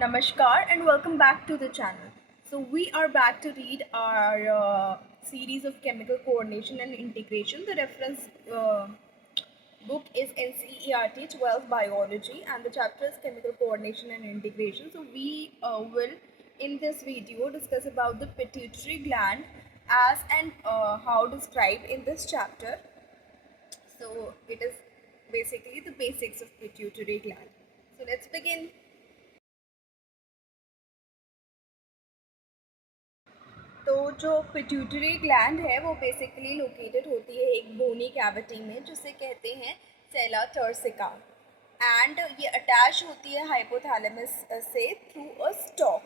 Namaskar and welcome back to the channel. So we are back to read our series of chemical coordination and integration. The reference book is NCERT 12 Biology and the chapter is chemical coordination and integration. So we will in this video discuss about the pituitary gland as and how described in this chapter. So it is basically the basics of pituitary gland. So let's begin. तो जो pituitary gland है वो basically located होती है एक बोनी cavity में जिसे कहते हैं सेला टर्सिका एंड ये अटैच होती है हाइपोथैलेमस से थ्रू अ स्टॉक।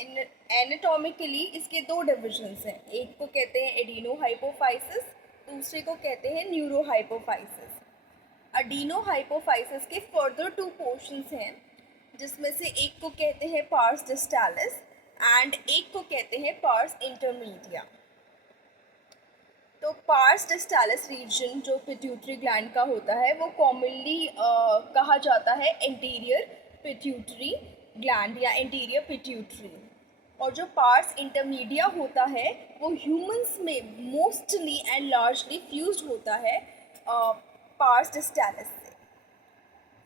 एनाटॉमिकली इसके दो डिविजन्स हैं, एक को कहते हैं एडिनो हाइपोफाइसिस, दूसरे को कहते हैं न्यूरो हाइपोफाइसिस। एडिनो हाइपोफाइसिस के फर्दर टू पोर्शंस हैं जिसमें से एक को कहते हैं पार्स डिस्टालिस एंड एक को कहते हैं पार्स इंटरमीडिया। तो पार्स डिस्टालिस रीजन जो पिट्यूटरी ग्लैंड का होता है वो कॉमनली कहा जाता है एंटीरियर पिट्यूटरी ग्लैंड या एंटीरियर पिट्यूटरी, और जो पार्स इंटरमीडिया होता है वो ह्यूमंस में मोस्टली एंड लार्जली फ्यूज्ड होता है पार्स डिस्टालिस से।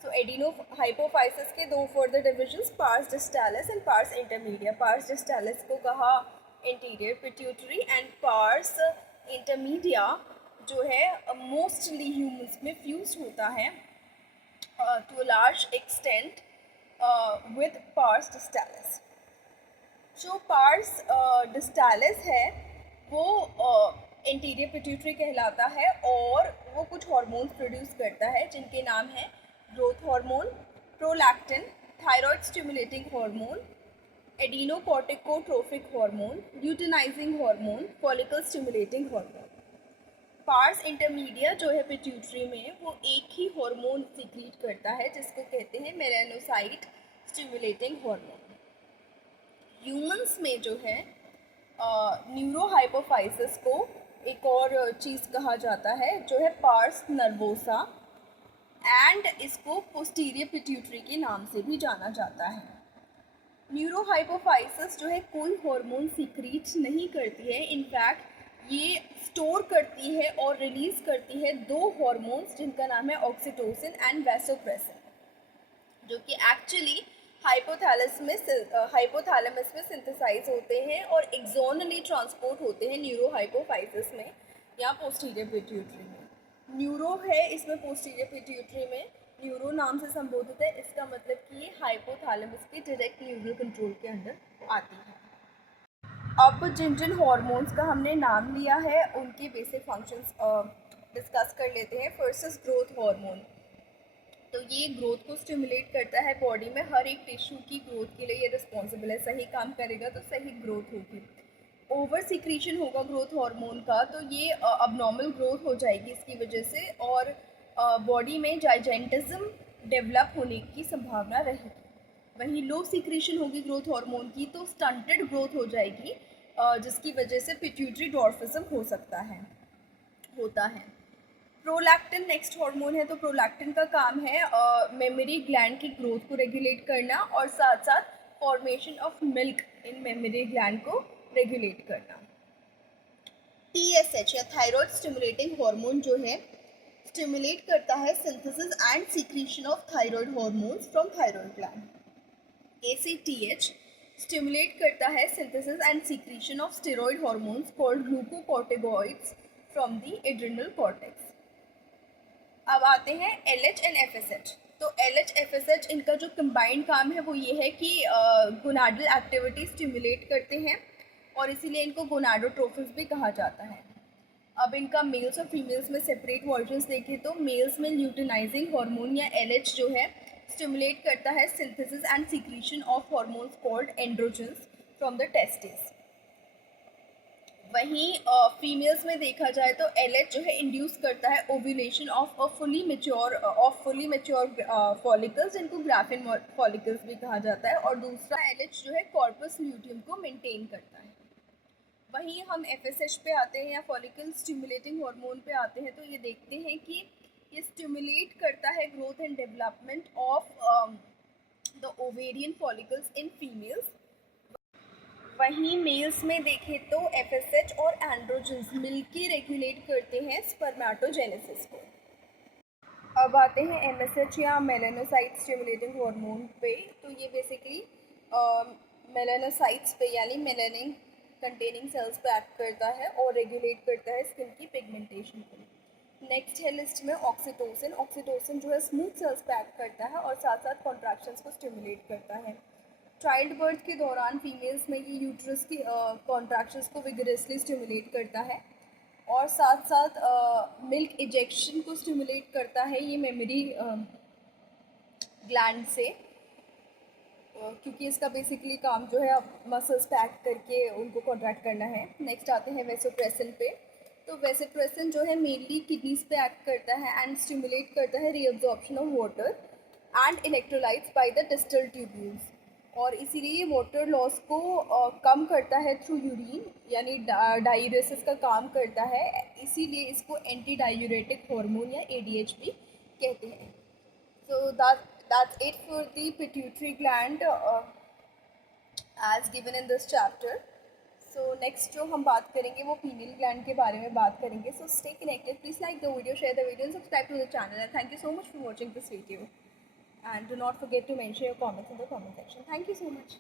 So एडिनो हाइपोफाइसिस के दो further divisions pars distalis and pars intermedia. Pars distalis को कहा anterior pituitary and pars intermedia जो है मोस्टली ह्यूमंस में फ्यूज होता है to a large extent with pars distalis. जो पार्स डिस्टालिस है वो इंटीरियर पिट्यूटरी कहलाता है और वो कुछ हार्मोन्स प्रोड्यूस करता है जिनके नाम है growth hormone, prolactin, thyroid stimulating hormone, adenocorticotrophic hormone, luteinizing hormone, follicle stimulating hormone. Pars intermedia जो है पिट्यूटरी में वो एक ही हार्मोन सीक्रेट करता है जिसको कहते हैं मेलानोसाइट स्टिमुलेटिंग हार्मोन। ह्यूमंस में जो है न्यूरो हाइपोफाइसिस को एक और चीज़ कहा जाता है जो है पार्स नर्वोसा एंड इसको पोस्टीरियर पिट्यूटरी के नाम से भी जाना जाता है। न्यूरो हाइपोफाइसिस जो है कोई हार्मोन सीक्रेट नहीं करती है, इनफैक्ट ये स्टोर करती है और रिलीज करती है दो हार्मोन्स जिनका नाम है ऑक्सीटोसिन एंड वैसोप्रेसिन, जो कि एक्चुअली हाइपोथैलेमस में सिंथेसाइज होते हैं और एक्सोनली ट्रांसपोर्ट होते हैं न्यूरो हाइपोफाइसिस में या पोस्टीरियर पिट्यूटरी में। न्यूरो है इसमें पोस्टीरियर पिट्यूटरी में, न्यूरो नाम से संबोधित है, इसका मतलब कि ये हाइपोथैलेमस के डायरेक्ट न्यूरल कंट्रोल के अंडर आती है। अब जिन जिन हॉर्मोन्स का हमने नाम लिया है उनके बेसिक फंक्शंस डिस्कस कर लेते हैं। First is growth hormone. तो ये ग्रोथ को स्टिमुलेट करता है बॉडी में, हर एक टिश्यू की ग्रोथ के लिए ये रिस्पॉन्सिबल है। सही काम करेगा तो सही ग्रोथ होगी। ओवर सिक्रीशन होगा ग्रोथ हार्मोन का तो ये अबनॉर्मल ग्रोथ हो जाएगी इसकी वजह से, और बॉडी में जाइजेंटिज्म डेवलप होने की संभावना रहेगी। वहीं लो सिक्रीशन होगी ग्रोथ हार्मोन की तो स्टंटेड ग्रोथ हो जाएगी जिसकी वजह से पिट्यूटरी डॉर्फिज्म हो सकता है होता है। प्रोलैक्टिन नेक्स्ट हार्मोन है, तो प्रोलैक्टिन का काम है मेमोरी ग्लैंड की ग्रोथ को रेगुलेट करना और साथ साथ formation of milk in memory gland को रेगुलेट करना। TSH या थायराइड स्टिमुलेटिंग हार्मोन जो है स्टिमुलेट करता है synthesis and secretion of thyroid hormones from thyroid gland. ACTH stimulate करता है synthesis and secretion of steroid hormones called glucocorticoids from the adrenal cortex. अब आते हैं LH एंड FSH। तो LH FSH इनका जो कंबाइंड काम है वो ये है कि गोनाडल एक्टिविटी स्टिमुलेट करते हैं और इसीलिए इनको गोनाडोट्रोफिस भी कहा जाता है। अब इनका मेल्स और फीमेल्स में सेपरेट वर्जन्स देखें तो मेल्स में ल्यूटिनाइजिंग हार्मोन या LH जो है स्टिमुलेट करता है synthesis and secretion of hormones called androgens from the testis. वहीं फीमेल्स में देखा जाए तो LH जो है इंड्यूस करता है ovulation of fully mature follicles जिनको ग्राफिन फॉलिकल्स भी कहा जाता है, और दूसरा LH जो है कॉर्पस ल्यूटियम को मेंटेन करता है। वहीं हम FSH पे आते हैं या फॉलिकल स्टिमुलेटिंग हार्मोन पे आते हैं तो ये देखते हैं कि ये स्टिमुलेट करता है growth and development of the ovarian follicles in females. वहीं मेल्स में देखें तो FSH और एंड्रोजन्स मिलके रेगुलेट करते हैं स्पर्मेटोजेनेसिस को। अब आते हैं MSH या मेलानोसाइट स्टिमुलेटिंग हार्मोन पे। तो ये बेसिकली मेलानोसाइट्स पे यानी मेलानिन कंटेनिंग सेल्स पे एक्ट करता है और रेगुलेट करता है स्किन की पिगमेंटेशन को। नेक्स्ट है लिस्ट में ऑक्सीटोसिन। ऑक्सीटोसिन जो है स्मूथ सेल्स पे एक्ट करता है और साथ साथ कॉन्ट्रैक्शंस को स्टिमुलेट करता है। चाइल्ड बर्थ के दौरान फीमेल्स में ये यूट्रस की कॉन्ट्रैक्शंस को विगरसली स्टिमुलेट करता है और साथ साथ मिल्क इजेक्शन को स्टिमुलेट करता है ये मेमरी ग्लैंड से, क्योंकि इसका बेसिकली काम जो है मसल्स पे एक्ट करके उनको कॉन्ट्रैक्ट करना है। नेक्स्ट आते हैं वेसोप्रेसिन पे। तो वेसोप्रेसिन जो है मेनली किडनीज पे एक्ट करता है एंड स्टिमुलेट करता है reabsorption of water and electrolytes by the distal tubules, और इसीलिए वाटर लॉस को कम करता है थ्रू यूरिन, यानी डायूरेसिस का काम करता है, इसीलिए इसको एंटी डायूरेटिक हार्मोन या ADH भी कहते हैं। So that's it for the pituitary gland as given in this chapter. So next जो हम बात करेंगे वो pineal gland के बारे में बात करेंगे. So stay connected. Please like the video, share the video, and subscribe to the channel. And thank you so much for watching this video. And do not forget to mention your comments in the comment section. Thank you so much.